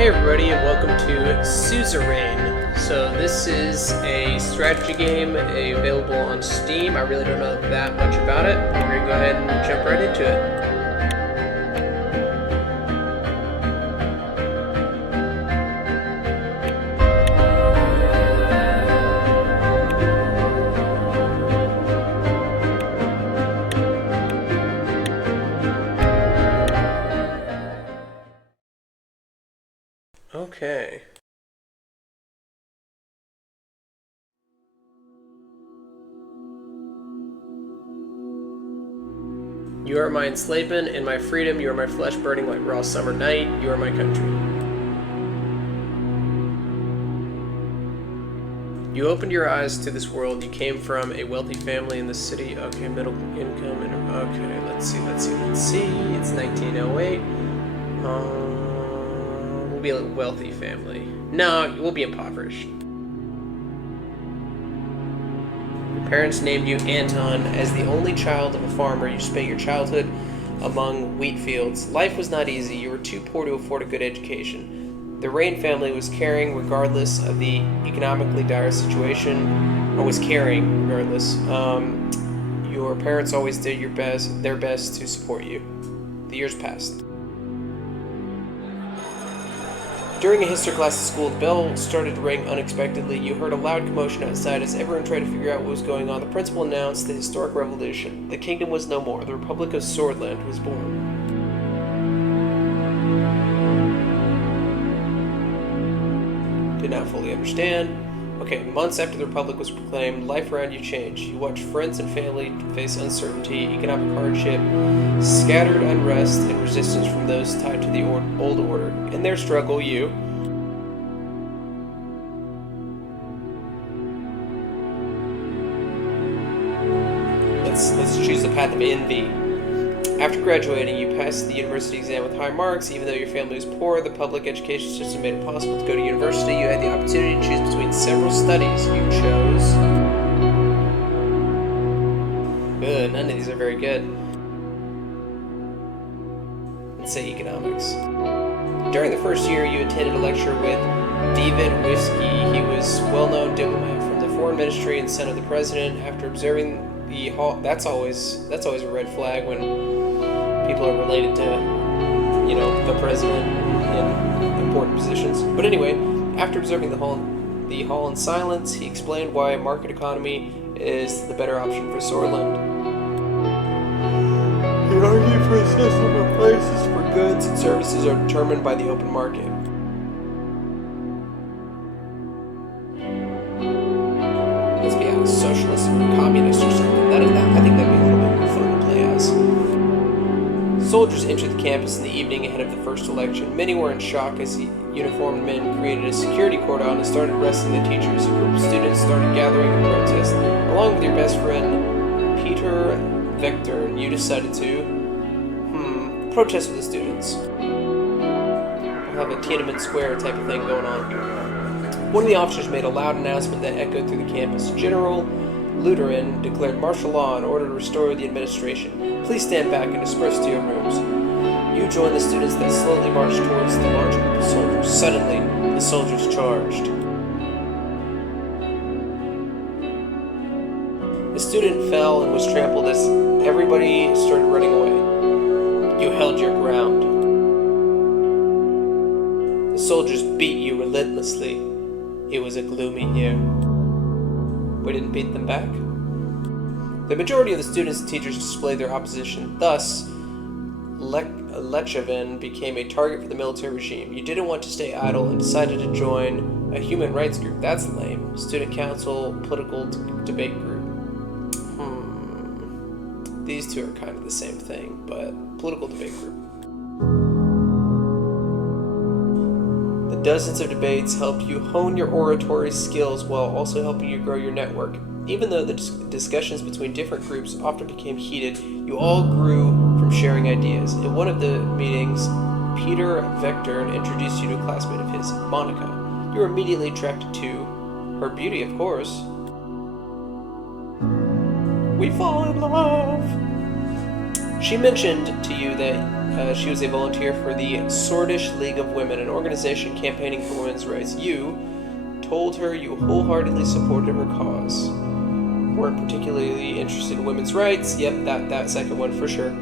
Hey everybody, and welcome to Suzerain. So this is a strategy game available on Steam. I really don't know that much about it. We're going to go ahead and jump right into it. Okay. You are my enslavement and my freedom. You are my flesh burning like raw summer night. You are my country. You opened your eyes to this world. You came from a wealthy family in the city. Okay, middle income. Okay, let's see. It's 1908. We'll be a wealthy family. No, we'll be impoverished. Your parents named you Anton. As the only child of a farmer, you spent your childhood among wheat fields. Life was not easy. You were too poor to afford a good education. The Rain family was caring regardless of the economically dire situation, or was caring regardless. Your parents always did their best to support you. The years passed. During a history class at school, the bell started to ring unexpectedly. You heard a loud commotion outside as everyone tried to figure out what was going on. The principal announced the historic revolution. The kingdom was no more. The Republic of Swordland was born. Did not fully understand. Okay, months after the Republic was proclaimed, life around you changed. You watched friends and family face uncertainty, economic hardship, scattered unrest, and resistance from those tied to the old order. In their struggle, you... Let's choose the path of envy. After graduating, you passed the university exam with high marks. Even though your family was poor, the public education system made it possible to go to university. You had the opportunity to choose between several studies. You chose... Good, none of these are very good. Let's say economics. During the first year, you attended a lecture with David Whiskey. He was a well-known diplomat from the foreign ministry and son of the president. After observing the hall... That's always a red flag when people are related to, the president in important positions. But anyway, after observing the hall in silence, he explained why a market economy is the better option for Swordland. He argued for a system of prices for goods and services are determined by the open market. Let's be a socialist or a communist or something. I think that'd be a little bit more fun to play as. Soldiers entered the campus in the evening ahead of the first election. Many were in shock as the uniformed men created a security cordon and started arresting the teachers. A group of students started gathering in protest. Along with your best friend, Peter Vector, you decided to protest with the students. We'll have a Tiananmen Square type of thing going on. One of the officers made a loud announcement that echoed through the campus. General Lutheran declared martial law in order to restore the administration. Please stand back and disperse to your rooms. You joined the students that slowly marched towards the large group of soldiers. Suddenly, the soldiers charged. The student fell and was trampled as everybody started running away. You held your ground. The soldiers beat you relentlessly. It was a gloomy year. We didn't beat them back. The majority of the students and teachers displayed their opposition. Thus, Lechevin became a target for the military regime. You didn't want to stay idle and decided to join a human rights group. That's lame. Student council, political debate group. These two are kind of the same thing, but political debate group. The dozens of debates help you hone your oratory skills while also helping you grow your network. Even though the discussions between different groups often became heated, you all grew from sharing ideas. In one of the meetings, Peter Vector introduced you to a classmate of his, Monica. You were immediately attracted to her beauty, of course. We fall in love. She mentioned to you that She was a volunteer for the Swordish League of Women, an organization campaigning for women's rights. You told her you wholeheartedly supported her cause. Weren't particularly interested in women's rights. Yep, that second one for sure.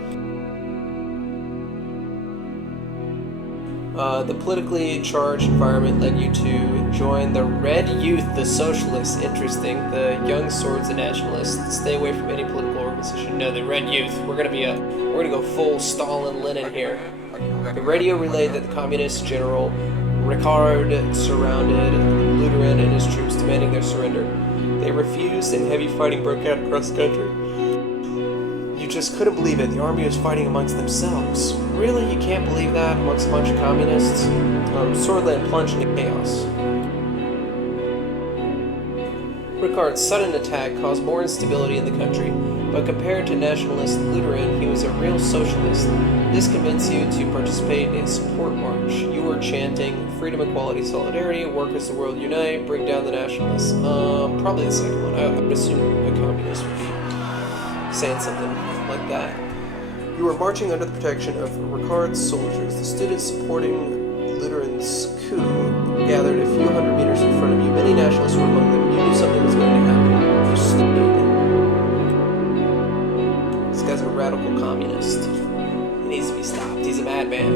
The politically charged environment led you to join the Red Youth, the Socialists. Interesting. The Young Swords, the Nationalists. Stay away from any political organization. No, the Red Youth. We're gonna go full Stalin, Lenin here. The radio relayed that the communist general Ricard surrounded Lutheran and his troops, demanding their surrender. They refused, and heavy fighting broke out across the country. You just couldn't believe it. The army was fighting amongst themselves. Really? You can't believe that amongst a bunch of communists? Swordland plunged into chaos. Ricard's sudden attack caused more instability in the country, but compared to nationalist Lutheran, he was a real socialist. This convinced you to participate in a support march. You were chanting freedom, equality, solidarity, workers of the world unite, bring down the nationalists. Probably the second one. I would assume a communist would be saying something like that. You were marching under the protection of Ricard's soldiers. The students supporting Lutheran's coup gathered a few hundred meters in front of you. Many nationalists were among them. You knew something was going to happen. You stayed. This guy's a radical communist. He needs to be stopped. He's a madman.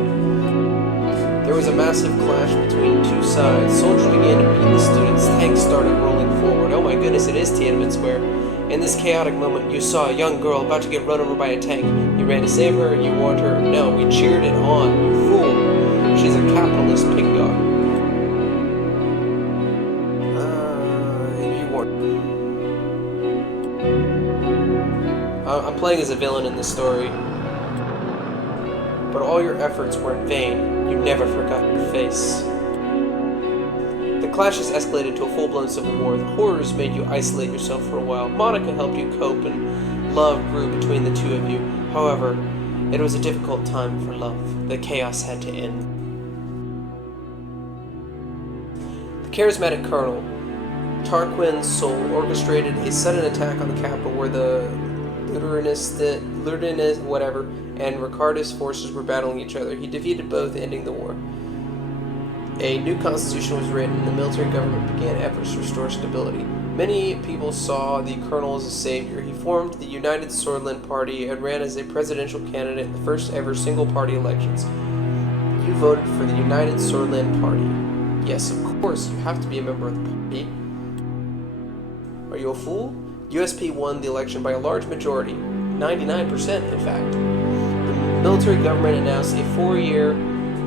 There was a massive clash between two sides. Soldiers began to beat the students. Tanks started rolling forward. Oh my goodness, it is Tiananmen Square. In this chaotic moment, you saw a young girl about to get run over by a tank. You ran to save her, you warned her. No, we cheered it on, you fool. She's a capitalist pig dog. You warned her. I'm playing as a villain in this story. But all your efforts were in vain. You never forgot your face. The clashes escalated to a full-blown civil war. The horrors made you isolate yourself for a while. Monica helped you cope, and love grew between the two of you. However, it was a difficult time for love. The chaos had to end. The charismatic colonel, Tarquin Sol, orchestrated a sudden attack on the capital where the Lutheranist, whatever, and Ricardist forces were battling each other. He defeated both, ending the war. A new constitution was written, and the military government began efforts to restore stability. Many people saw the colonel as a savior. He formed the United Swordland Party and ran as a presidential candidate in the first ever single-party elections. You voted for the United Swordland Party. Yes, of course, you have to be a member of the party. Are you a fool? USP won the election by a large majority, 99% in fact. The military government announced a 4-year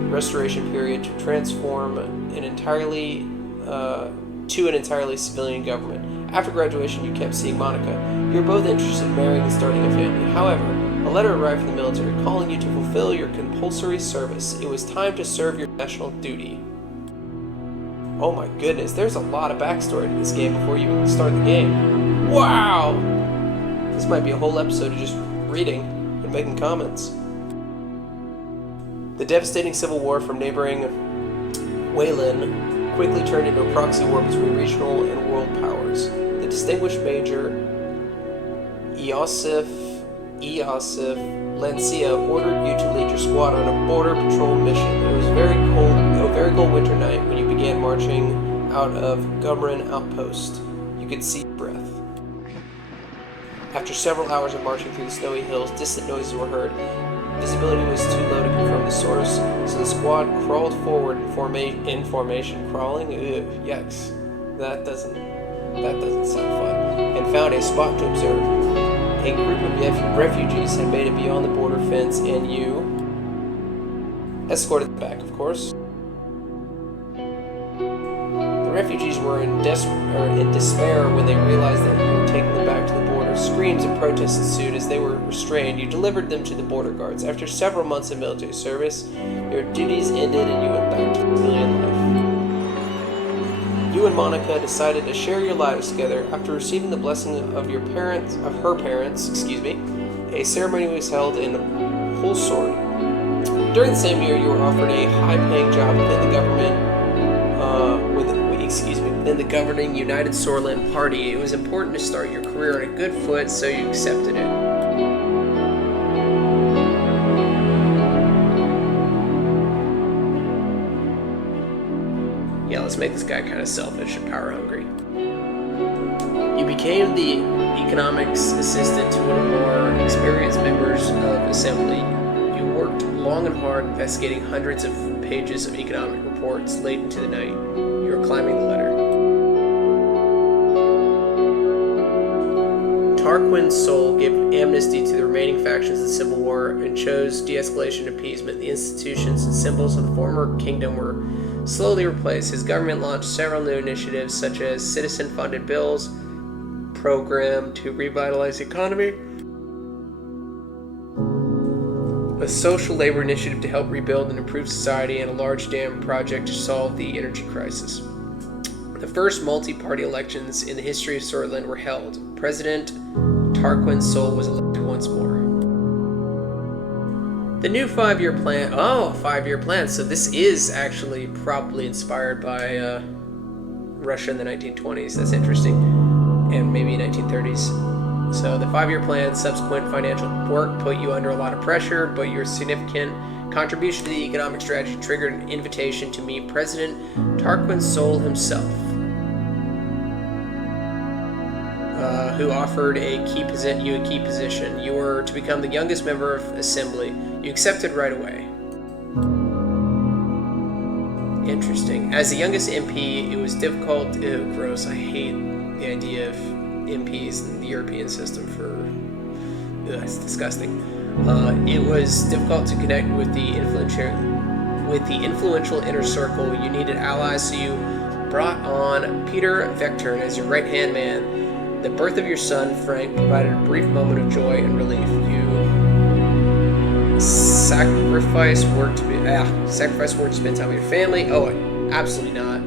restoration period to transform to an entirely civilian government. After graduation, you kept seeing Monica. You were both interested in marrying and starting a family. However, a letter arrived from the military calling you to fulfill your compulsory service. It was time to serve your national duty. Oh my goodness, there's a lot of backstory to this game before you even start the game. Wow! This might be a whole episode of just reading and making comments. The devastating civil war from neighboring Wayland quickly turned into a proxy war between regional and world powers. The distinguished Major Iosif Lancia ordered you to lead your squad on a border patrol mission. It was a very cold winter night when you began marching out of Gumrin Outpost. You could see your breath. After several hours of marching through the snowy hills, distant noises were heard. Visibility was too low to confirm the source, so the squad crawled forward in formation. Crawling? Ugh, yikes. That doesn't sound fun. And found a spot to observe. A group of refugees had made it beyond the border fence, and you escorted them back, of course. The refugees were in despair when they realized that you were taking them back to the border. Screams and protests ensued as they were restrained. You delivered them to the border guards. After several months of military service, your duties ended and you went back to civilian life. You and Monica decided to share your lives together. After receiving the blessing of her parents, a ceremony was held in Holsword. During the same year, you were offered a high-paying job within the government, within the governing United Swordland Party. It was important to start your career on a good foot, so you accepted it. Yeah, let's make this guy kind of selfish and power hungry. You became the economics assistant to one of the more experienced members of Assembly. You worked long and hard investigating hundreds of pages of economic reports late into the night. You were climbing the ladder. Tarquin's soul gave amnesty to the remaining factions of the Civil War and chose de-escalation and appeasement. The institutions and symbols of the former kingdom were slowly replaced. His government launched several new initiatives, such as citizen-funded bills, program to revitalize the economy, a social labor initiative to help rebuild and improve society, and a large dam project to solve the energy crisis. The first multi-party elections in the history of Swordsland were held. President Tarquin's soul was elected once more. The new 5-year plan. Oh, 5-year plan. So this is actually probably inspired by Russia in the 1920s. That's interesting. And maybe 1930s. So the 5-year plan, subsequent financial work put you under a lot of pressure, but your significant contribution to the economic strategy triggered an invitation to meet President Tarquin's soul himself, who offered you a key position. You were to become the youngest member of Assembly. You accepted right away. Interesting. As the youngest MP, it was difficult. Ew, gross. I hate the idea of MPs in the European system it's disgusting. It was difficult to connect with the influential inner circle. You needed allies, so you brought on Peter Vectern as your right-hand man. The birth of your son, Frank, provided a brief moment of joy and relief. You sacrificed work to spend time with your family. Oh, absolutely not.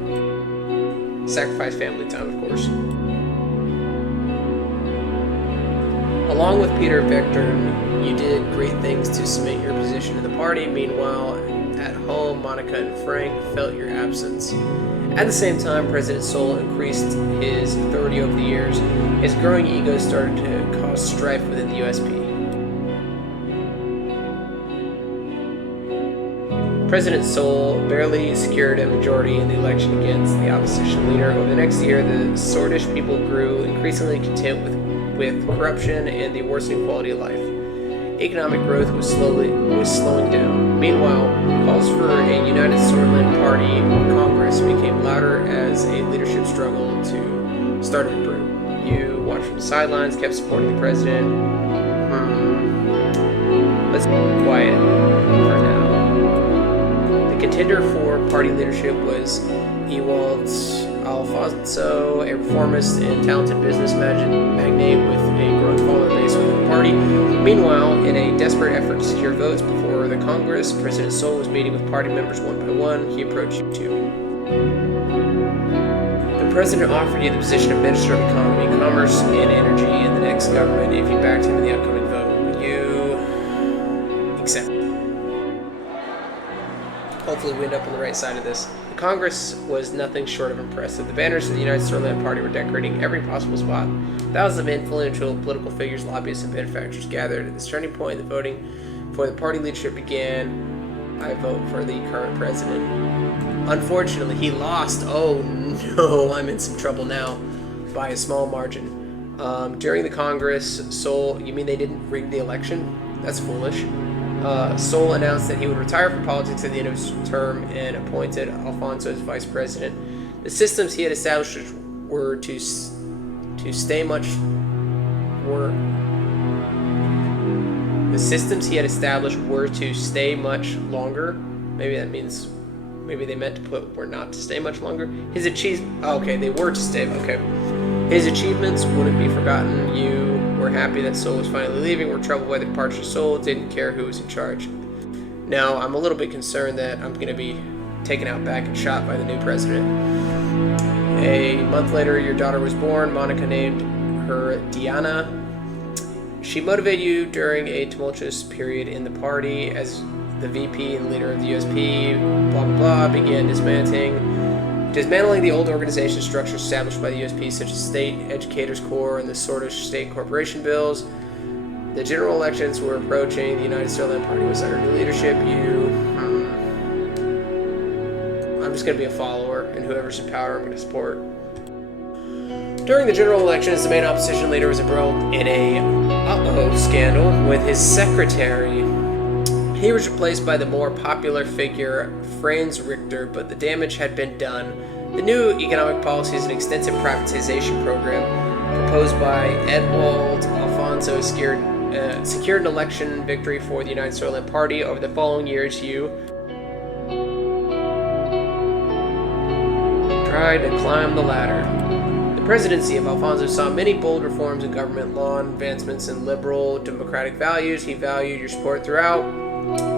Sacrifice family time, of course. Along with Peter Vectern, you did great things to cement your position in the party. Meanwhile, at home, Monica and Frank felt your absence. At the same time, President Soul increased his authority over the years. His growing ego started to cause strife within the USP. President Soul barely secured a majority in the election against the opposition leader. Over the next year, the Swordish people grew increasingly content with corruption and the worsening quality of life. Economic growth was slowing down. Meanwhile, calls for a united Swordsland party Congress became louder as a leadership struggle started to brew. You watched from the sidelines, kept supporting the president. Let's be quiet for now. The contender for party leadership was Ewald Alfonso, a reformist and talented business magnate with a growing follower base within the party. Meanwhile, in a desperate effort to secure votes before the Congress, President Soul was meeting with party members one by one. He approached you too. The president offered you the position of Minister of Economy, Commerce, and Energy in the next government if you backed him in the upcoming vote. You accepted. Hopefully we end up on the right side of this. The Congress was nothing short of impressive. The banners of the United Swordsland Party were decorating every possible spot. Thousands of influential political figures, lobbyists, and benefactors gathered. At this turning point, the voting for the party leadership began. I vote for the current president. Unfortunately, he lost. Oh no, I'm in some trouble now by a small margin. During the Congress, you mean they didn't rig the election? That's foolish. Soul announced that he would retire from politics at the end of his term and appointed Alfonso as vice president. The systems he had established were to stay much longer. Maybe they meant to put were not to stay much longer. His achievements wouldn't be forgotten. You were happy that Soul was finally leaving, were troubled by the departure of Soul, didn't care who was in charge. Now, I'm a little bit concerned that I'm going to be taken out back and shot by the new president. A month later, your daughter was born. Monica named her Diana. She motivated you during a tumultuous period in the party as the VP and leader of the USP, blah, blah, blah, began dismantling the old organization structure established by the USP, such as State Educators Corps and the Swordish State Corporation Bills. The general elections were approaching. The United Swordsland Party was under new leadership. I'm just going to be a follower, and whoever's in power I'm going to support. During the general elections, the main opposition leader was embroiled in a scandal with his secretary. He was replaced by the more popular figure, Franz Richter, but the damage had been done. The new economic policies and extensive privatization program proposed by Edwald Alfonso secured an election victory for the United Switzerland Party. Over the following years, you tried to climb the ladder. The presidency of Alfonso saw many bold reforms in government law and advancements in liberal democratic values. He valued your support throughout.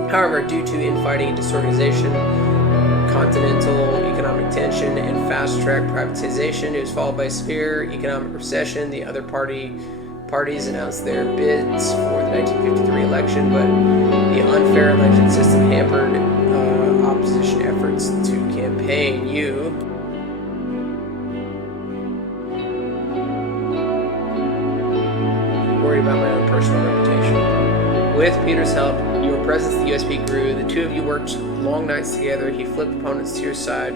However, due to infighting and disorganization, continental economic tension, and fast-track privatization, it was followed by severe economic recession. The other parties announced their bids for the 1953 election, but the unfair election system hampered opposition efforts to campaign. You worried about my own personal reputation. With Peter's help, your presence at the USP grew. The two of you worked long nights together. He flipped opponents to your side.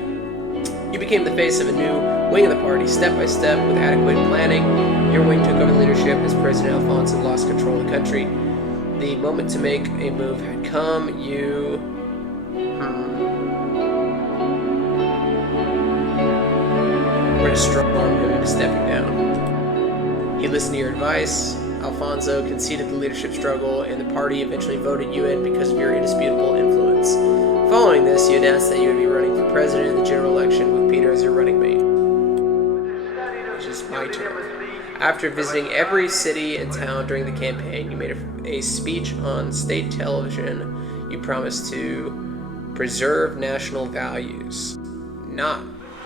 You became the face of a new wing of the party, step by step, with adequate planning. Your wing took over leadership as President Alfonso lost control of the country. The moment to make a move had come. You were to strong-arm him into stepping down. He listened to your advice. Alfonso conceded the leadership struggle, and the party eventually voted you in because of your indisputable influence. Following this, you announced that you would be running for president in the general election with Peter as your running mate. Which is my turn. After visiting every city and town during the campaign, you made a speech on state television. You promised to preserve national values, not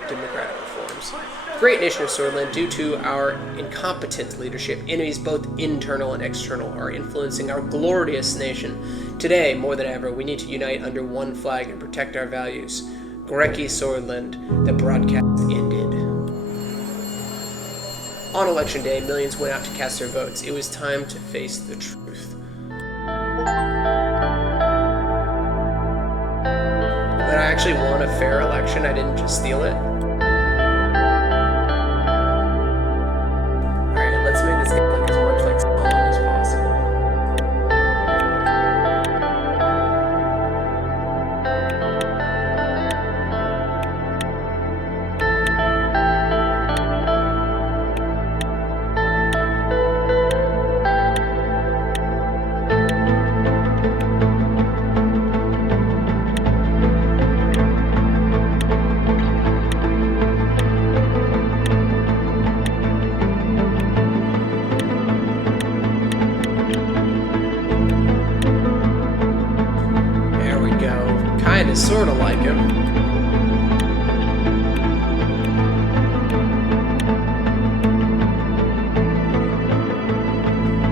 democratic reforms. Great nation of Swordsland, due to our incompetent leadership, enemies both internal and external are influencing our glorious nation. Today, more than ever, we need to unite under one flag and protect our values. Greki Sordland, the broadcast ended. On election day, millions went out to cast their votes. It was time to face the truth. That I actually won a fair election, I didn't just steal it. Let's make this game look as much like Stalin as possible. Kinda, sorta like him.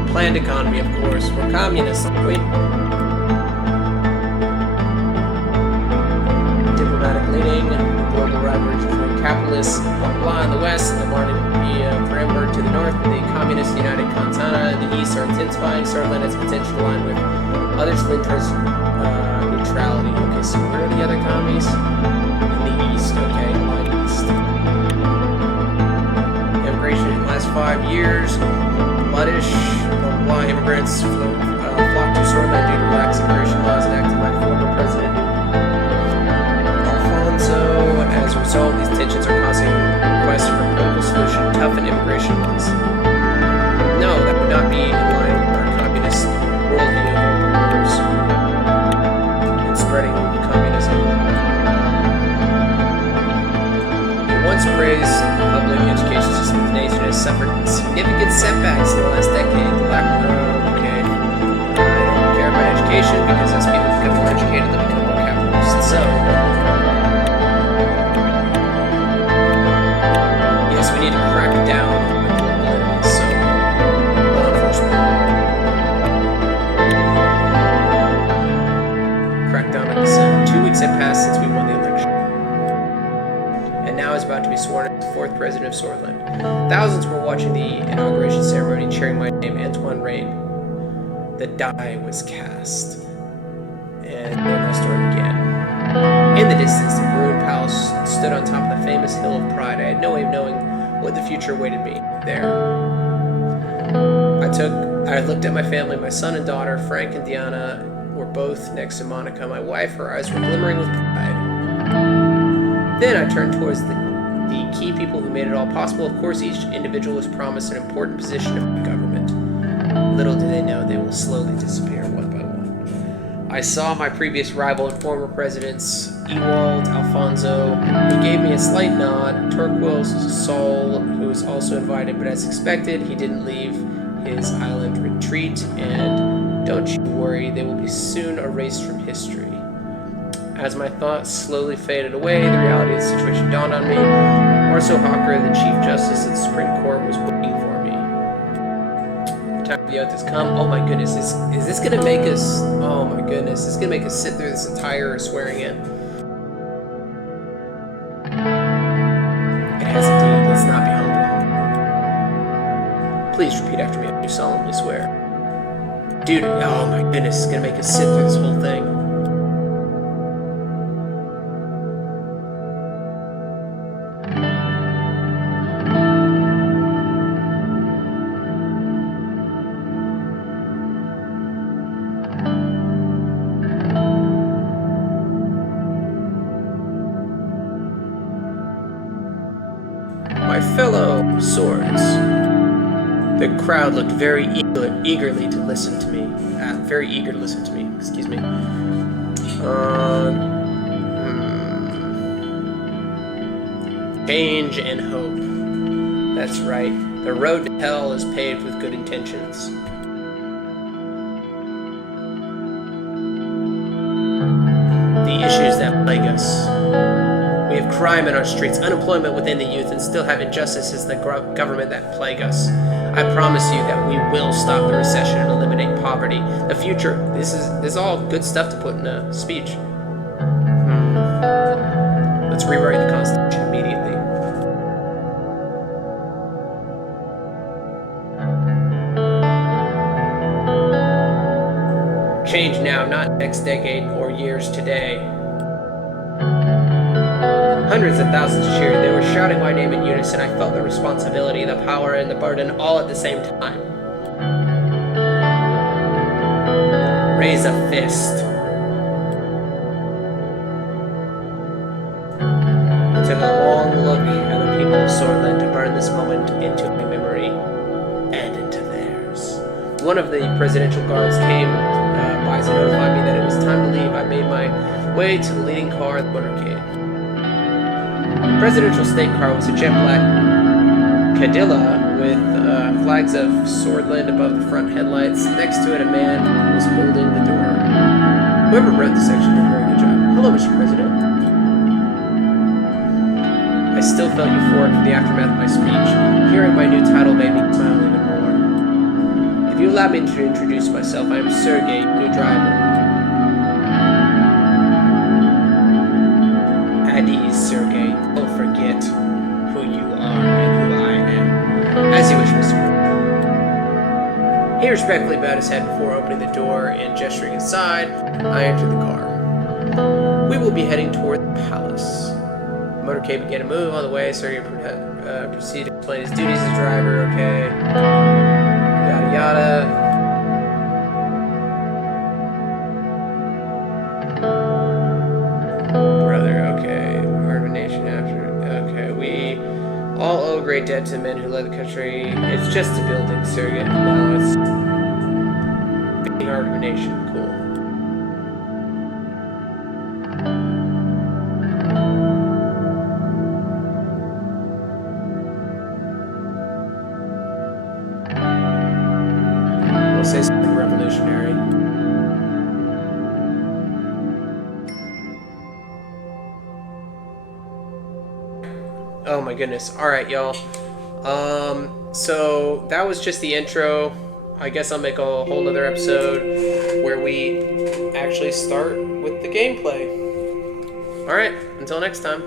Planned economy, of course. We're communists, aren't we? Diplomatic leading, global rivalry between capitalists, blah in the west, and the Martin framework to the north, and the communist United Cantana in the east are intensifying. Switzerland has potential to align with others to interest neutrality. Okay, so where are the other commies? In the east, okay, line east. Immigration in the last 5 years, bloodish, blah, immigrants flocked to Switzerland due to lax immigration laws enacted by former President Alfonso. As a result, these tensions are causing requests for a political solution to toughen immigration laws. No, that would not be in line with our communist worldview of open borders and spreading communism. You once praised the public education system of the nation has suffered significant setbacks in the last decade. The lack of, okay, I don't care about education because as people become more educated, they become more capitalist. So, yes, we need to crack down on political enemies. So, law enforcement. Crackdown on dissent. 2 weeks had passed since we won the election. And now is about to be sworn as the 4th president of Swordsland. Thousands were watching the inauguration ceremony, cheering my name, Antoine Rain. The die was cast. And my story began. In the distance, the ruined palace stood on top of the famous Hill of Pride. I had no way of knowing what the future awaited me there. I looked at my family. My son and daughter, Frank and Diana, were both next to Monica. My wife, her eyes were glimmering with pride. Then I turned towards the key people who made it all possible. Of course, each individual was promised an important position in the government. Little do they know, they will slowly disappear one by one. I saw my previous rival and former presidents, Ewald, Alfonso, who gave me a slight nod, Turquoise, Saul, who was also invited, but as expected, he didn't leave his island retreat, and don't you worry, they will be soon erased from history. As my thoughts slowly faded away, the reality of the situation dawned on me. Marceau Hawker, the Chief Justice of the Supreme Court, was waiting for me. The time of the oath has come. Oh my goodness, is this going to make us... Oh my goodness, this is going to make us sit through this entire swearing in. It has indeed. Let's not be humble. Please repeat after me. I do solemnly swear. Dude, oh my goodness, it's going to make us sit through this whole thing. My fellow swords. The crowd looked very eagerly to listen to me. Very eager to listen to me. Excuse me. Change and hope. That's right. The road to hell is paved with good intentions. The issues that plague us. We have crime in our streets, unemployment within the youth, and still have injustices in the government that plague us. I promise you that we will stop the recession and eliminate poverty. The future, this is all good stuff to put in a speech. Let's rewrite the Constitution immediately. Change now, not next decade or years today. Hundreds of thousands cheered. They were shouting my name in unison. I felt the responsibility, the power, and the burden all at the same time. Raise a fist. I took a long look at the people of Swordland to burn this moment into my memory and into theirs. One of the presidential guards came by to notify me that it was time to leave. I made my way to the leading car, the motorcade. The presidential state car was a jet black Cadilla with flags of Swordland above the front headlights. Next to it, a man was holding the door. Whoever wrote this section did a very good job. Hello, Mr. President. I still felt euphoric from the aftermath of my speech. Hearing my new title made me smile even more. If you allow me to introduce myself, I am Sergei, new driver. At ease, Sergei. Don't forget who you are and who I am. As you wish, Mr. President. He respectfully bowed his head before opening the door and gesturing inside. I entered the car. We will be heading toward the palace. The motorcade began to move. On the way, Sergei proceeded to explain his duties as driver. Okay. Yada yada. All owe great debt to the men who led the country. It's just a building, Sergei. No, it's being our nation. Cool. We'll say something revolutionary. Oh my goodness. Alright, y'all. So that was just the intro. I guess I'll make a whole other episode where we actually start with the gameplay. Alright, until next time.